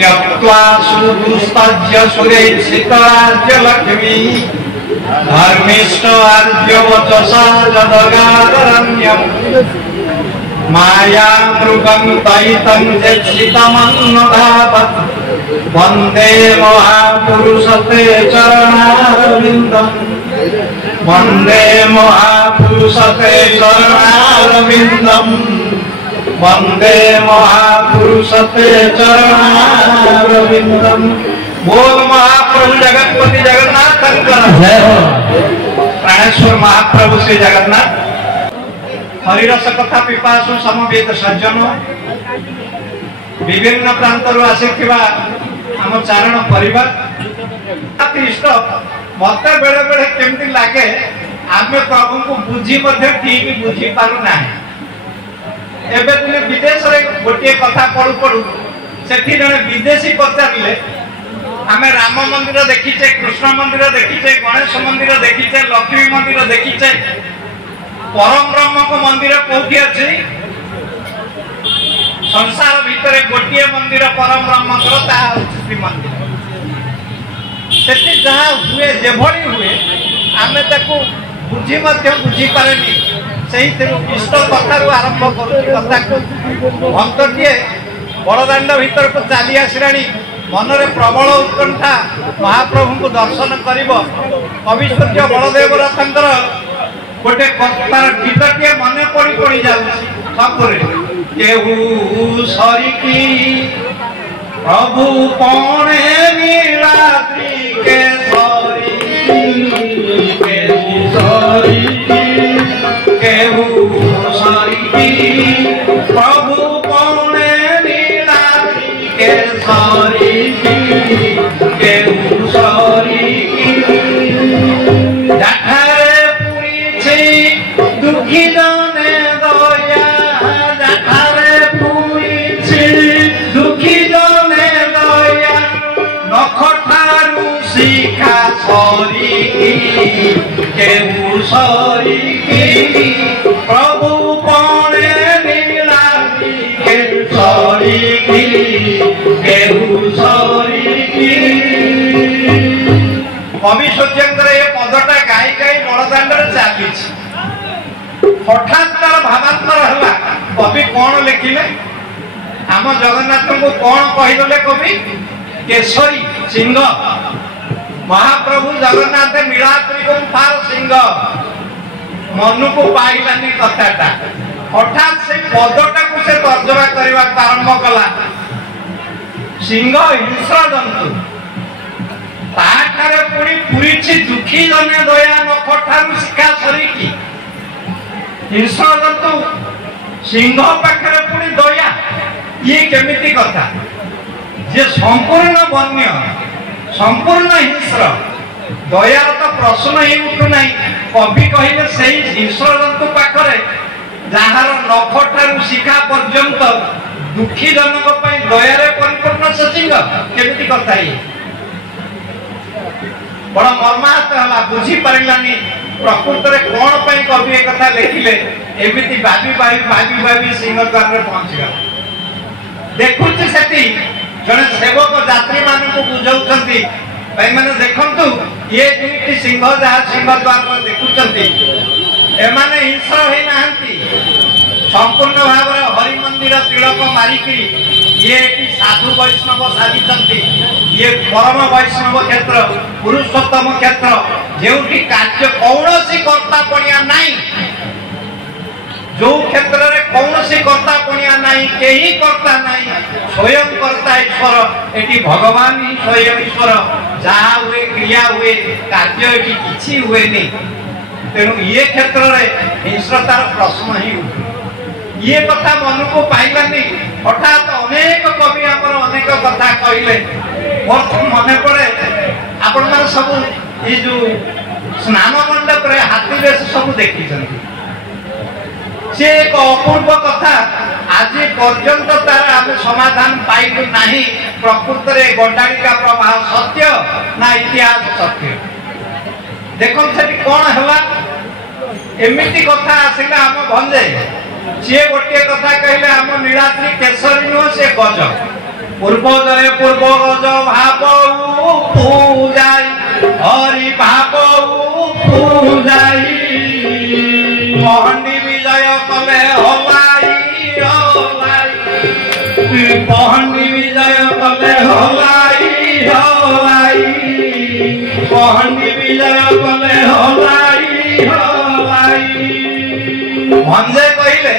त्यक्त्वा सुदुस्तज्य सुरेक्षितराज्य लक्ष्मी धर्मिष्ठ आर्यवचसा जदगादरण्यम् माया मृगं तैतं यच्छितमन्नधावत् वन्दे महापुरुषते चरणारविन्दम् वन्दे महापुरुषते चरणारविन्दम् वन्दे महापुरुषते चरणारविन्दम्। बोल महाप्रभु जगतपति जगन्नाथ जय हो। प्राणेश्वर महाप्रभु श्री जगन्नाथ हरिरस कथा पिपासु समवेत सज्जन विभिन्न प्रांतर आसिथिबा आम चारण परिवार इष्ट मत बेले बेले केमती लगे आम प्रभु को बुझी ठीक बुझी पारु ना। एबे तुम विदेश रे गोटे कथा पढ़ु पढ़ु से जड़े विदेशी पचारे आम राम मंदिर देखीचे कृष्ण मंदिर देखीचे गणेश मंदिर देखीचे लक्ष्मी मंदिर देखीचे परम ब्रह्म को मंदिर कौटी अच्छे संसार भितर गोटे मंदिर परम ब्रह्म श्री मंदिर से जहाँ हुए जेभली हुए आम बुझी बुझी पारे से इष्ट कथा आरंभ कथा भक्तटीए बड़दाण्ड भीतर को चली आसला मनरे प्रबल उत्कंठा महाप्रभु को दर्शन कर कविसूर्य बलदेव रथंकर गोटे तार गीतटे मन पड़ी पड़ी जाऊँ केहू सरिकी प्रभु पणे नीलाद्री के केहू सरिकी प्रभु पणे नीलाद्री के केहू सरिकी दुखी जने दया जाठारे पुईछि दुखी जने दया नखठारु शिखा सरिकी केहू सरिकी प्रभु पणे नीलाद्री के सरिकी केहू सरिकी। कवि सूर्यंकर ये पदटा गाई गाई बड़दाण्ड चली हठात तार भावांतर है कवि कौन लिखिले आम जगन्नाथ को कौन कहीदे कवि केशरी सिंह महाप्रभु जगन्नाथ नीलाद्री गुंफार सिंह मन को पाइलानी कथाटा हठात से पदटा को से तर्जमा करने आरंभ कला सिंह हिंस्र जंतु ताठारे पुणी पुरीछि दुखी जने दया नखठारु शिखा सरिकी हिंस्र जंतु सिंह पाखरे पुणी दया ये केमिति कथा जे संपूर्ण वन्य संपूर्ण हिंस्र दयार तो प्रश्न ही उठु नहीं। कवि कहले से हिंस्र जंतु पाखरे जहार नखठारु शिखा पर्यंत दुखी जनक दयारे परिपूर्ण से सिंह केमिति कथा ये बड़ा मर्माहत है बुझी पारानी प्रकृत में कौन कवि एक कथा लिखिले एमती भावी भावी सिंह द्वार में पहुंच गला देखुची से जड़े सेवक यात्री मान बुझाऊँच मैंने देखु ये दुईटी सिंह जहाँ सिंह द्वार में देखुंट एमाने हिंस्र होई नाहंती संपूर्ण भाव हरि मंदिर तिलक मारिकी ये साधु वैष्णव साजिचंती ये परम वैष्णव क्षेत्र पुरुषोत्तम क्षेत्र जो कार्य कौन कर्ता पणिया नहीं जो क्षेत्र में कौन कर्ता पणिया नहीं कहीं कर्ता नहीं स्वयं कर्ता ईश्वर एटी भगवान ही स्वयं ईश्वर जहाँ हुए क्रिया हुए कार्य एटी किछि हुए नहीं तेणु ये क्षेत्र में हिंस्रतार प्रश्न ही ये कथा मन को पाइलानी हठात अनेक कवि आमर अनेक कथा कहले मोर मन पड़े आपण मैंने सब ये जो स्नान मंडप रे हाथी बेस सब देखी से एक अपूर्व कथा आज पर्यंत तार आम समाधान पाइलु नहीं प्रकृत रे गंडारिका प्रभाव सत्य ना इतिहास सत्य देखो से कौन है एमती कथा आसिला आम भंजे सी गोटे कथा कहले आम नीलाद्री केशरी नुह से गज ପୂର୍ବଜରେ ପୂର୍ବ ଗଜ ଭାବଉ ପୂଜାଇ ହରି ଭାବଉ ପୂଜାଇ ପହଣ୍ଡି ବିଜୟ କଲେ ହଲାଇ ହଲାଇ ପହଣ୍ଡି ବିଜୟ କଲେ ହଲାଇ ହଲାଇ ପହଣ୍ଡି ବିଜୟ କଲେ ହଲାଇ ହଲାଇ। ଭଞ୍ଜେ କହିଲେ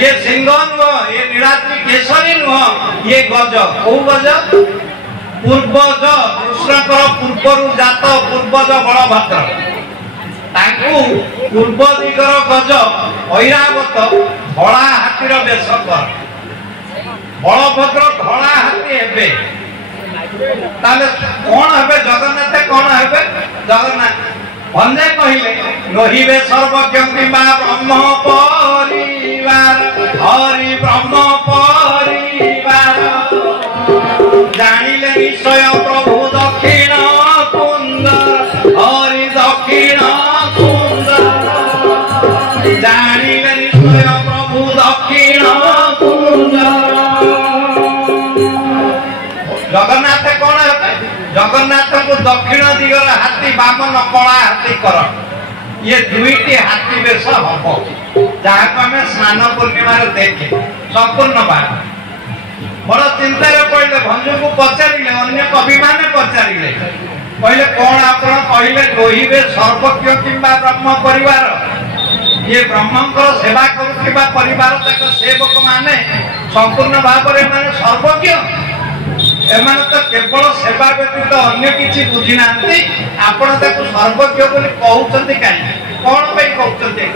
ये सिंह नुह ये नीलाद्रि केशरी नुह ये गज कौ गज पूर्वज कृष्णकर पूर्वर जात पूर्वज बलभद्र पूर्व दिगर गज ऐरावत धला हाथीर बेश कर बलभद्र धला हाथी हेबे कौन हेबे जगन्नाथ कौन हेबे जगन्नाथ भंजे कहले नहिबे सर्वज्ञ किंबा ब्रह्म परिवार हरि ब्रह्म परिवार जानिले निश्चय प्रभु दक्षिण कुंदर हरि दक्षिण कुंदर जानिले निश्चय प्रभु दक्षिण कुंदर। जगन्नाथ कौन है जगन्नाथ को दक्षिण दिगर हाथी बामन कला हाथी कर ये दुईटी हाथी बेश हम जहाँ को आम स्नान पूर्णिमा देखे संपूर्ण बात बड़ चिंतार पड़े भंजु को पचारे अन्य कवि मैंने पचारे कहले कौन आप कहले रोहिबे सर्वज्ञ किंबा ब्रह्म परिवार ये ब्रह्मंकर सेवा करुवा परिवार तक सेवक माने संपूर्ण भाव में सर्वज्ञ एमाने तो केवल सेवा व्यतीत अन्य किसी बुझी ना आपण सर्वज्ञ बोली कहते कहीं कौन कहते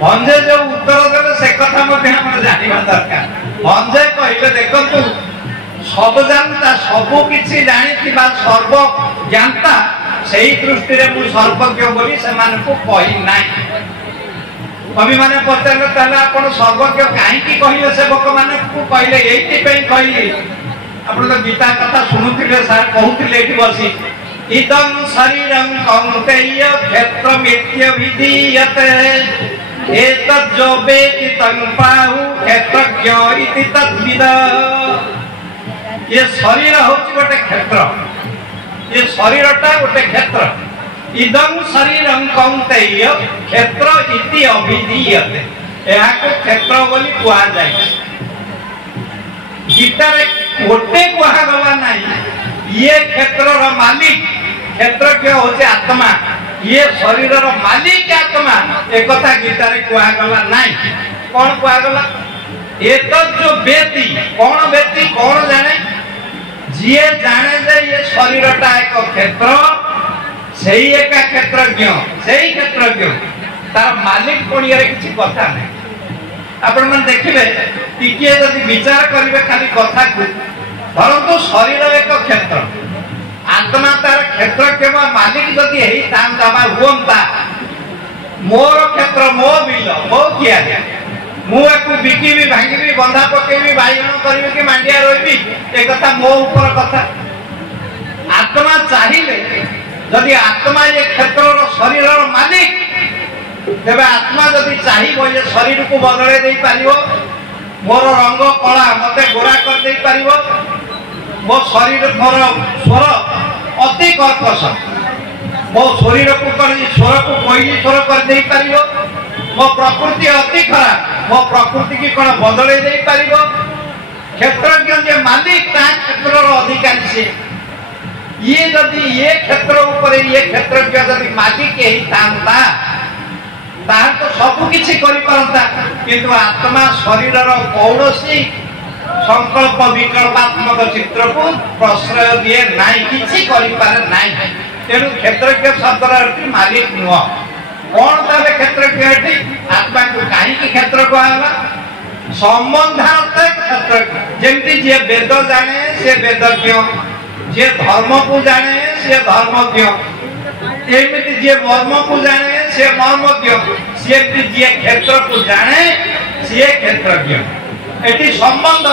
भंजे जो उत्तर देते से कथा जाना दरकार भंजे कहले देखु सब जानता सबू किसी जानी सर्व ज्ञाता से ही दृष्टि मु सर्वज्ञ बोली से कही ना कवि मैंने पचारे आप सर्वज्ञ कहीं कहले सेवक मान कहले ये कहली आप गीता कथा शुणुले सार कहते बसी इदं शरीरं कौन्तेय क्षेत्रमित्य विधीयते एतज्जो वेति तं प्राहु क्षेत्रज्ञ इति तद्विद। ये शरीर होची गोटे क्षेत्र ये शरीरटा गोटे क्षेत्र इदं शरीरं कौन्तेय क्षेत्र इति अभिधीयते यह क्षेत्र बोली कहा जाए गीता गोटे कहगला ना ये क्षेत्र मालिक क्षेत्रज्ञ होचे आत्मा ये शरीर मालिक आत्मा एक कथा गीता कहगला ना कौन कहगला एक जो व्यक्ति कौन व्यक्ति कौन जाने जी जाने जे ये शरीरटा एक क्षेत्र से ही एक क्षेत्रज्ञ से ही क्षेत्रज्ञ तार मालिक कौन ये किसी कथा नहीं आपण मन देखिबे टिके जदि विचार करिवे खाली कथा को परंतु शरीर एक क्षेत्र आत्मा तार क्षेत्र केवल मालिक जदि हेई तान दबा हुंता मोर क्षेत्र मो बिल मो किया मु एको बिकिबी भांगीबी बंधा पकेबी बाइगण करबी कि मांडिया रोइबी ए कथा मो ऊपर कथा आत्मा चाहिए जदि आत्मा ये क्षेत्र शरीर मालिक तेरे आत्मा जदि चाहिए ये शरीर को बदले दे पारिबो मोर रंग कला मते गोरा कर दे पारिबो मो शरीर मोर स्वर अति कर्कश मो शरीर को कर स्वर को कोई स्वर कर दे पारिबो मो प्रकृति अति खराब मो प्रकृति की कोन बदले दे पारिबो क्षेत्रज्ञ जे मालिक ता क्षेत्रर अधिकारी से ये जदि ये क्षेत्र ऊपर ये क्षेत्रज्ञ जदि मालिक ही थांता तार तो सब किछि करि परंता किंतु आत्मा शरीर कौनसी संकल्प विकल्पात्मक चित्र को प्रश्रय दिए नाई किछि करि पारे नाई तेणु क्षेत्रज्ञ शब्दर अर्थ मालिक नुह कौन ताले क्षेत्रज्ञ एठी आत्मा को काहे की क्षेत्र कहला संबंधार्थ क्षेत्र जेंति जे वेद जाने से वेदज्ञ जे धर्म को जाने से धर्मज्ञ एमिति जे मर्म को जाने से मर्मज्ञ से जे क्षेत्र को जाने से क्षेत्रज्ञ एटी संबंध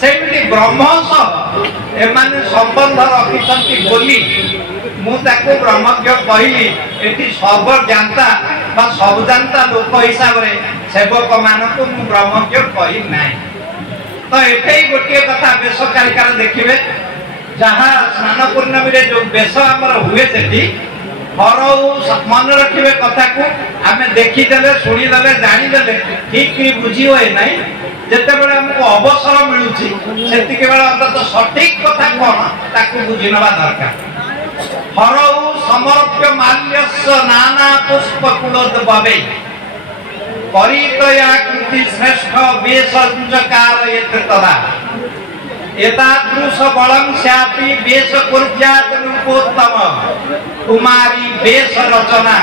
सेमिति ब्रह्म सह एमाने संबंध रखिसंती बोली मु ताको ब्रह्मज्ञ कहली एटी सर्व जानता बा सब जानता लोक हिसाब रे सेवक मानको मु ब्रह्मज्ञ कहि नाही तो ये गोटे कथा बेश कारिकार देखिए जहाँ स्नान पूर्णमी जो बेश आमर हुए से हर मन रखिए कथा को आम देखीदे शुणीदे जानीदे ठीक बुझी हुए ना जिते बड़े हमको अवसर मिलूँ से अंततः सठिक कथा कौन ताकू बुझी नवा दरकार हरौ समर्प्य माल्यस्य नाना पुष्पकुलोद बवे परितया कृति श्रेष्ठ वेशकार तदा एतादृश बलं स्यापि वेश कुर्यात् रूपोत्तम कुमारी वेश रचना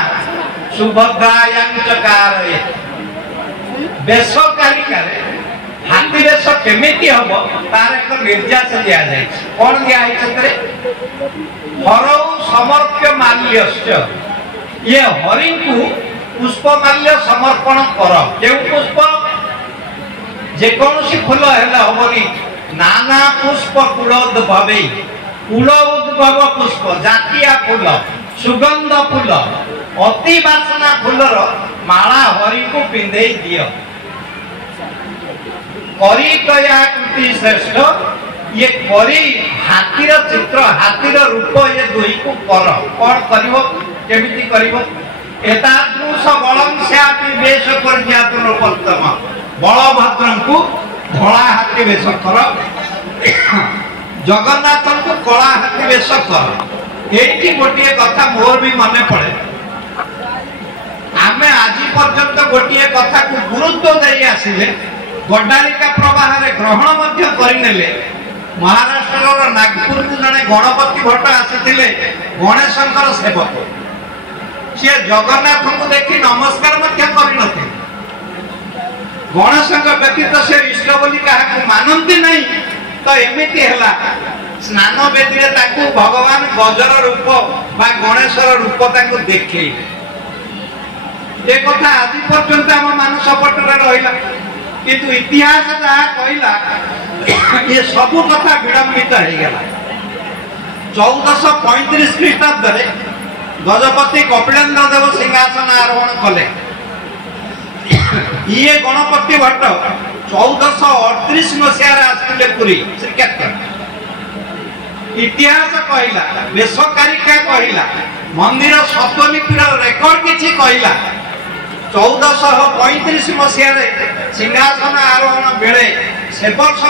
सुभद्रायां च कारयेत् वेश कारिकारे हाथी वेश केमिति हबो तार एक निर्देश दिया जाय कोन दिया है छतरे हरौ समर्प्य माल्यस्य ये हरि को पुष्पमाल्य समर्पण कर केउ पुष्प जे कोनसी फूल हेला हबनी नाना पुष्प कुलोद्भवे कुल उद्भव पुष्प जातीय फूल सुगंध फूल अति बासना फूलर माला हरि को पिंधे दियो परितया कृति श्रेष्ठ ये करी हाथीर चित्र हाथीर रूप ये दुई को कर कौन करिवो केमिति करिवो एतादृश बलं स्यापि वेश पर्यात रूपोत्तम बलभद्र को धला हाथी वेश कर जगन्नाथ को कला हाथी वेश कर ये गोटे कथा मोर भी मन पड़े आमे आज पर्यंत गोटे कथा को गुरुत्व दे आसिले गंडारिका प्रवाह ग्रहण मध्य करिनेले महाराष्ट्र नागपुर को जड़े गणपति भट्ट आसी गणेश सेवक सी जगन्नाथ को देखी नमस्कार कर गणेश व्यतीत से इष्ट बोली क्या मानती नहीं तो एमती है स्नान बेदी भगवान गजर रूप बा गणेशर रूप देखे ये कथा आज पर्यंत आम मानस पटरे रहा किंतु इतिहास जहाँ कहला ये सब कथा विलंबित हो गला 1435 ख्रीष्टाब्द गजपति कपिलेन्द्र देव सिंहासन आरोहण कले ये गणपति भट्ट 1438 मसीह आसते पुरी श्रीक्षेत्र इतिहास कहला बेसकारिका कहला मंदिर स्वतलिपिर रेकर्ड किछि कहला 1435 मसीह सिंहासन आरोहण बेले से वर्ष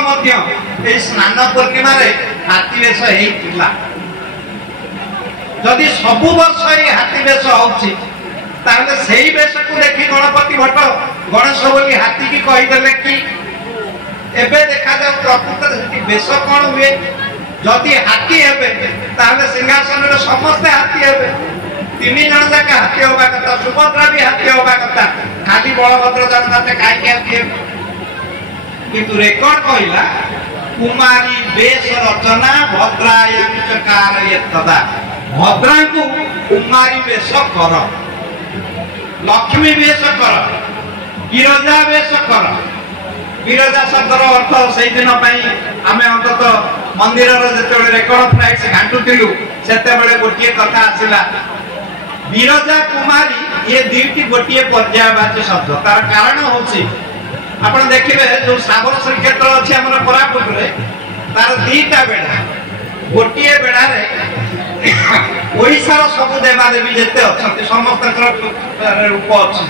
स्नान पूर्णिमा हाथी वेश होता जदि सबु वर्ष ये हाथी वेश होते से वेश को देखी गणपति भट्ट गणेश बोली हाथी की कहीदेले कि एबे देखा जाऊ प्रकृत वेश कौन हुए जदि हाथी हे सिंहासन समस्ते हाथी हे तीन जन जाक हाथी हवा कथा सुभद्रा भी हाथी हवा कथा खाली बलभद्र जगन्नाथ कहीं हाथी किंतु रेकर्ड कहला कुमारी वेश रचना भद्रायां च कारयेत् तदा भद्रा को कुमारी वेश कर लक्ष्मी वेश कर विरजा वेश कर विरजा शब्दर अर्थ से दिन आम अंतत मंदिर जो रेकर्ड फ्लाइट घाटुलु से गोटे कथा आसला विरजा कुमारी ये दुईटी गोटे पर्यायवाची शब्द तार कारण हूँ आप देखिए जो सागर श्रीक्षेत्र अच्छे आम कोरापुट तार दीटा बेढ़ा गोटे बेढ़ ओडिशार सब देवादेवी जिते अच्छा समस्त रूप अच्छी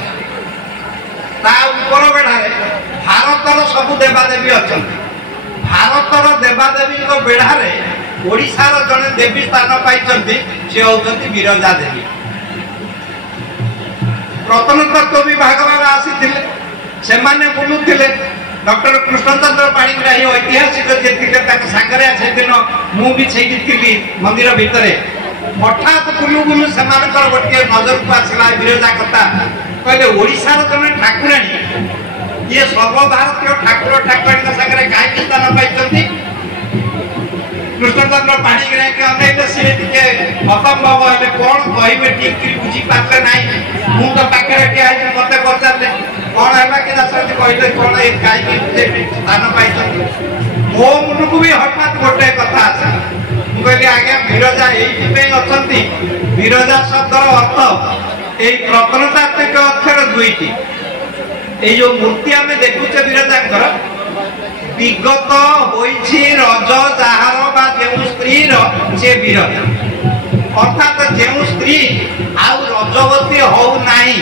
बेढ़ भारतर सब देवादेवी अच्छा भारतर देवादेवी बेढ़ ओडिशार जड़े देवी स्थान पाई सी होती विरजा देवी प्रत्नतत्व विभाग वाला आसी से बुलूले डॉक्टर कृष्णचंद्र पाणिग्राही ऐतिहासिक जी सागरे से दिन मुझे मंदिर भितर हठात बुलू बुलू से गोटे नजर को आसला विरजा कथा कहले ओडिशार जड़े ठाकुराणी ये सर्वभारतीय ठाकुर ठाकुराणी सागर कहीं स्थान पाई कृष्णचंद्र पाणिग्राही के अनेक सी हतम्भव है कौन कहे ठीक बुझी पारे ना मु तो पाखे ठिया मत पचारे कौन है कि दशरथ कहले कौन कहीं स्थान पाई मो मुंड को भी हठात गोटे कथा आसा मुझे आज्ञा विरजा ये अच्छा विरजा शब्दर अर्थ ये प्रत्नतात्विक अक्षर दुईटी ये जो मूर्ति आम देखुचे विरजा विगत होइछि रज जाहार बा जेउ स्त्री से विरजा अर्थात जेउ स्त्री आउ रजवती हो नाही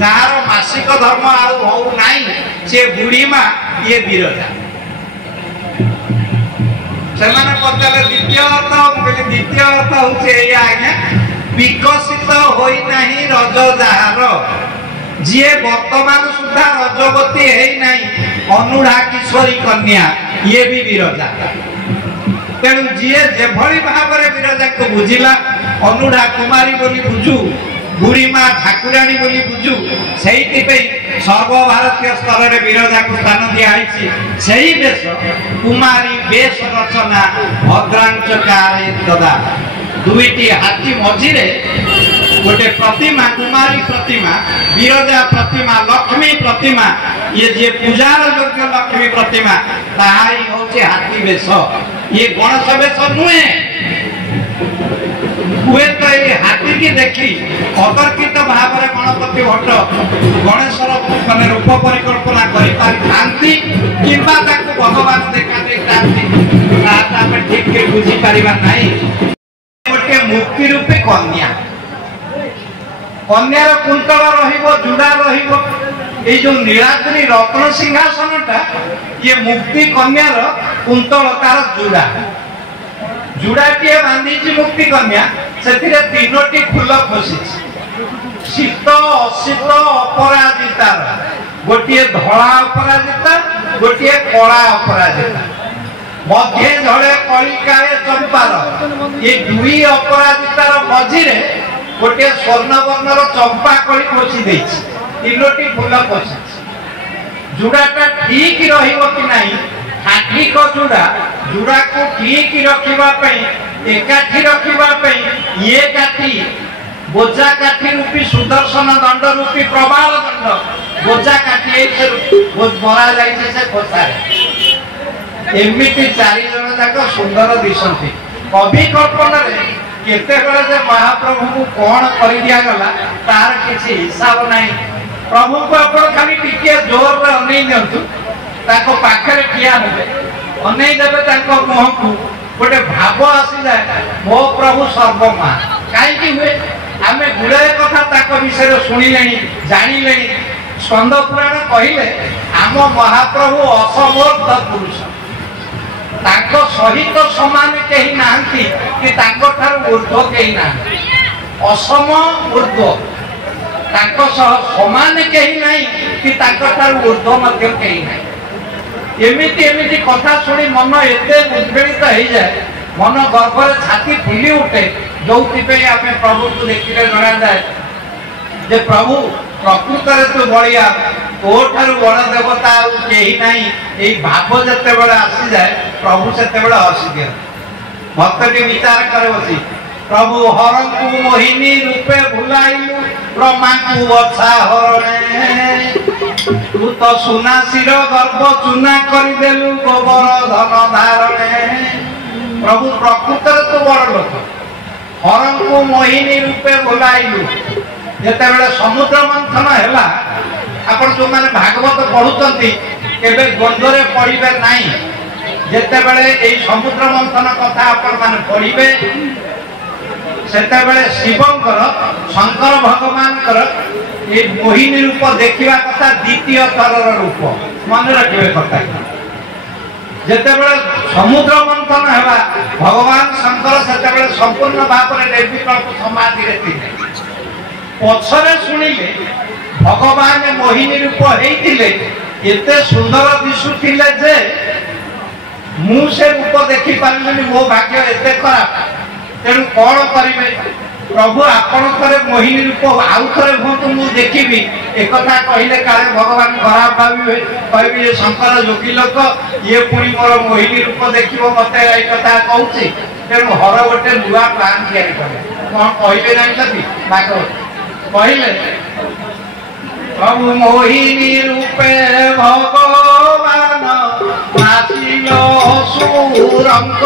जार मासिक धर्म आउ हो नाही से बुढ़ी माँ ये विरजा से पचारे द्वितीय अर्थ मुझे द्वितीय अर्थ हूँ आज्ञा विकसित होई नाही रज जाहार जी वर्तमान सुधा रजवती है नहीं अनुढ़ा किशोरी कन्या ये भी विरजा तेणु जी जे भली भाव में विरजा को बुझिला अनुढ़ा कुमारी बोली बुझू बुढ़ी माँ ठाकुराणी बोली बुझू से सर्वभारतीय स्तर में विरजा को स्थान दिखाई से बेश कुमारी बेश रचना भद्रांचकार ददा दुईटी हाथी मझिरे गोटे प्रतिमा कुमारी प्रतिमा विरजा प्रतिमा लक्ष्मी प्रतिमा ये जे पूजार योग्य लक्ष्मी प्रतिमा ताहाई होचे हाथी बेश ये गणेश बेश नुहे हुए तो ये हाथी की देखी अतर्कित भाव में गणपति भट्ट गणेशर माने रूप परिकल्पना करि किंबा भगवान देखा देखा ठीक के बुझी पारिबा नहीं गोटे मुक्ति रूपी कन्या कन्यार कुंतल रहिबो जुड़ा रहिबो ये जो नीलाद्री रत्न सिंहासनटा ये मुक्ति कन्यार कुंतल तार जुड़ा जुड़ाटी बांधी मुक्ति कन्या से तीनोटी फूल खोसी शीत अशीत अपराजितार गोटे धला अपराजिता गोटे कला अपराजिता मध्य झड़े कलिकाए चंपार ये दुई अपराजितार मझिरे गोटे स्वर्ण वर्णर चंपा कली खोसी देछि तीनोटी फूल खोसी जुड़ाटा ठीक रहिबो कि नहीं हाथी को जुड़ा को ठीक रखिबा पई एकाठी रखिबा पई ये काठी बोझा काठी रूपी सुदर्शन दंड रूपी प्रबाल दंड बोझा काठी मरा जाइछे से खोसारे एमिति चारि जण जाक सुंदर दिसंती कवि कल्पना रे केते बेले जे महाप्रभु को कोन करि दिया गला तार किछि हिसाब नाही प्रभु को अपन खाली टिके जोर रे अनै दियंतु ताको पाखरे ठिया होबे अनै देबे ताको मुह को गोटे भाव आसी जाए मो प्रभु सर्वमा काई कि हुए आमे गुड़े कथा ताको विषय सुनिलेनी जानिलेनी स्कंद पुराण कहिले आम महाप्रभु असमर्थ पुरुष ताको सहित समान केही नांती कि ताको थार ऊर्ध्व केही ना असम ऊर्ध्व ताको सह समान केही नाही कि ताको थार ऊर्ध्व मध्य केही नाही एमिति एमिति कथा सुनी मन एते उद्वेलित हो जाए मन गर्भरे छाती फुली उठे जोथि पे आमे प्रभु को देखिले जणा जाए जे प्रभु प्रकृत रे तो बलिया तोठार बड़ देवता केही नाही एई भाव जते बेले आसी जाए प्रभु सेते बेले हसी दिए भक्त के विचार करे बसी प्रभु हरं को मोहिनी रूपे भुलाइलु ब्रह्मा को वछा हरणे तू तो सुना सिर गर्भ चुना कर देलु गोबर धन धारणे प्रभु प्रकृत रे तो बड़ लोक हरं को मोहिनी रूपे भुलाइलु जेते बेले समुद्र मंथन हैला आपण जो माने भागवत पढुचंती केबे गंधरे पढिबे नाही जेते बेले एई समुद्र मंथन कथा आपण माने पढिबे सेते बेले शिवंकर शंकर भगवानकर ए मोहिनी रूप देखिबा कथा द्वितीय तरर रूप मन रखिबे कथा जेते बेले समुद्र मंथन हैला भगवान शंकर सेते बेले संपूर्ण भाव रे निर्विकल्प समाधि रे थिले पछरे सुनिले भगवान मोहिनी रूप हेइतिले एते सुंदर दिसुथिले जे मु से रूप देखि पारिलेनी मो भाग्य एते खराब तेणु कौन करिवे प्रभु आपण करे मोहिनी रूप आउ थरे भोंतु मु देखिबी एक कथा कहिले काले भगवान खराब भाबिबे कहबी ये शंकर योगी लोक ये पुणी मोर मोहिनी रूप देखिबो मते ए कथा कहउची तेणु हर गोटे नुआ प्लान तयारी करे कोन कहिले नाही छथि भागवत कहिले प्रभु मोहिनी रूपे भगवान नाचिलो सुरंग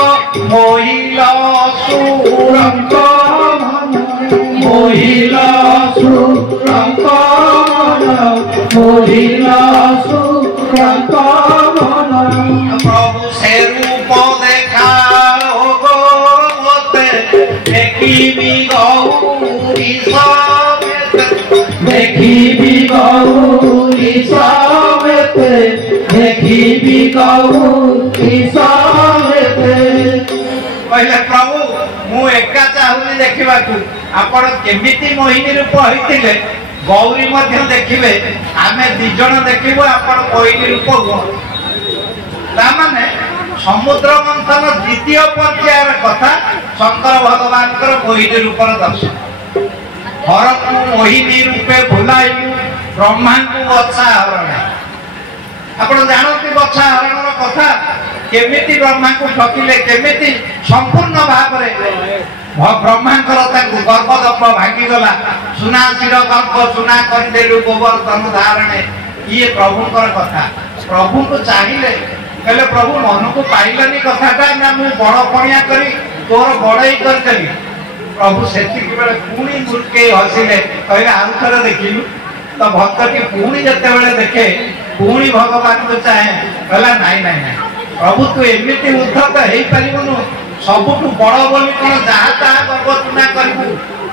मोहिलो सुरंग मोहिलो सुरंग मोहिलो सुरंग ଦେଖିବି ଗୌରୀ ସମେତ ଦେଖିବି ଗୌରୀ ସମେତେ ଦେଖିବି ଗୌରୀ ସମେତେ। କହିଲେ ପ୍ରଭୁ ମୁଁ ଏକା ଚାହୁଁନି ଦେଖିବାକୁ, ଆପଣ କେମିତି ମୋହିନୀ ରୂପ ହେଇଥିଲେ ଗୌରୀ ମଧ୍ୟ ଦେଖିବେ, ଆମେ ଦି ଜଣ ଦେଖିବୁ ଆପଣ ମୋହିନୀ ରୂପ ହୁଅ। ତାମାନେ ସମୁଦ୍ର ମନ୍ଥନ ଦ୍ୱିତୀୟ ପର୍ଯ୍ୟାୟର କଥା ଶଙ୍କର ଭଗବାନଙ୍କର ମୋହିନୀ ରୂପର ଦର୍ଶନ। ହରକୁ ମୋହିନୀ ରୂପେ ଭୁଲାଇବୁ ବ୍ରହ୍ମାଙ୍କୁ ବଛା ହରଣ। ଆପଣ ଜାଣନ୍ତି ବଛା ହରଣର କଥା, କେମିତି ବ୍ରହ୍ମାଙ୍କୁ ଠକିଲେ, କେମିତି ସମ୍ପୂର୍ଣ୍ଣ ଭାବରେ ବ୍ରହ୍ମାଙ୍କର ତାଙ୍କୁ ଗର୍ଭଦମ୍ଭ ଭାଙ୍ଗିଗଲା। ସୁନା ଶିର ଗର୍ଭ ସୁନା କରିଦେଲୁ ଗୋବର୍ଦ୍ଧନ ଧାରଣେ, ଇଏ ପ୍ରଭୁଙ୍କର କଥା। ପ୍ରଭୁଙ୍କୁ ଚାହିଁଲେ କହିଲେ ପ୍ରଭୁ ମନକୁ ପାଇଲାନି କଥାଟା, ନା ମୁଁ ବଡ଼ ପଣିଆ କରି ତୋର ବଡ଼େଇ କରିଦେଲି। ପ୍ରଭୁ ସେତିକି ବେଳେ ପୁଣି ମୁର୍କେଇ ହସିଲେ, କହିଲେ ଆଉ ଥରେ ଦେଖିଲୁ। ତ ଭକ୍ତଟି ପୁଣି ଯେତେବେଳେ ଦେଖେ ପୁଣି ଭଗବାନଙ୍କୁ ଚାହେଁ, କହିଲା ନାଇଁ ନାଇଁ ନାଇଁ ପ୍ରଭୁ ତୁ ଏମିତି ଉଦ୍ଧତ ହେଇପାରିବୁନୁ, ସବୁଠୁ ବଡ଼ ବୋଲି କଣ ଯାହା ତାହା ଗର୍ବ ତୁନା କରିବୁ,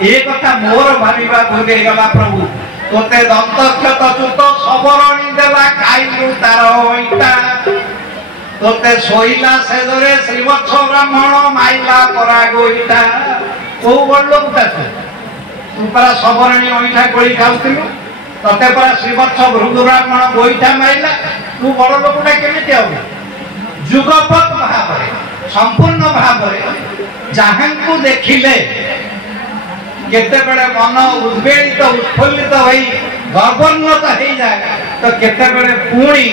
ଏ କଥା ମୋର ଭାବିବା ଭୁଲ ହେଇଗଲା ପ୍ରଭୁ। ତୋତେ ଦନ୍ତକ୍ଷତ ଚୁତ ସବରଣୀ ଦେଲା ଖାଇଲୁ ତାର ଇଟା, ତୋତେ ଶୋଇଲା ସେଦରେ ଶ୍ରୀବତ୍ସ ବ୍ରାହ୍ମଣ ମାଇଲା ପରା ଗୋଇଠା। କୋଉ ବଡ଼ ଲୋକଟା ତୁ ପରା ସବରଣୀ ଅଇଠା ଗୋଳି ଖାଉଥିଲୁ, ତତେ ପରା ଶ୍ରୀବତ୍ସ ଭୃଗୁ ବ୍ରାହ୍ମଣ ଗୋଇଠା ମାଇଲା, ତୁ ବଡ଼ ଲୋକଟା କେମିତି ହବ? ଯୁଗପତ୍ ଭାବରେ ସମ୍ପୂର୍ଣ୍ଣ ଭାବରେ ଯାହାଙ୍କୁ ଦେଖିଲେ କେତେବେଳେ ମନ ଉଦ୍ବେଳିତ ଉତ୍ଫୁଲ୍ଲିତ ହୋଇ ଗର୍ଭୋନ୍ନତ ହେଇଯାଏ, ତ କେତେବେଳେ ପୁଣି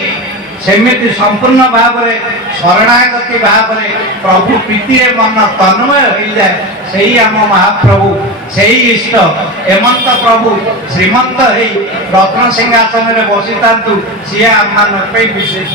ସେମିତି ସମ୍ପୂର୍ଣ୍ଣ ଭାବରେ ଶରଣାଗତି ଭାବରେ ପ୍ରଭୁ ପ୍ରୀତିରେ ମନ ତନ୍ମୟ ହୋଇଯାଏ। ସେଇ ଆମ ମହାପ୍ରଭୁ, ସେଇ ଇଷ୍ଟ ହେମନ୍ତ ପ୍ରଭୁ ଶ୍ରୀମନ୍ତ ହେଇ ରତ୍ନ ସିଂହାସନରେ ବସିଥାନ୍ତୁ, ସିଏ ଆମମାନଙ୍କ ପାଇଁ ବିଶେଷ।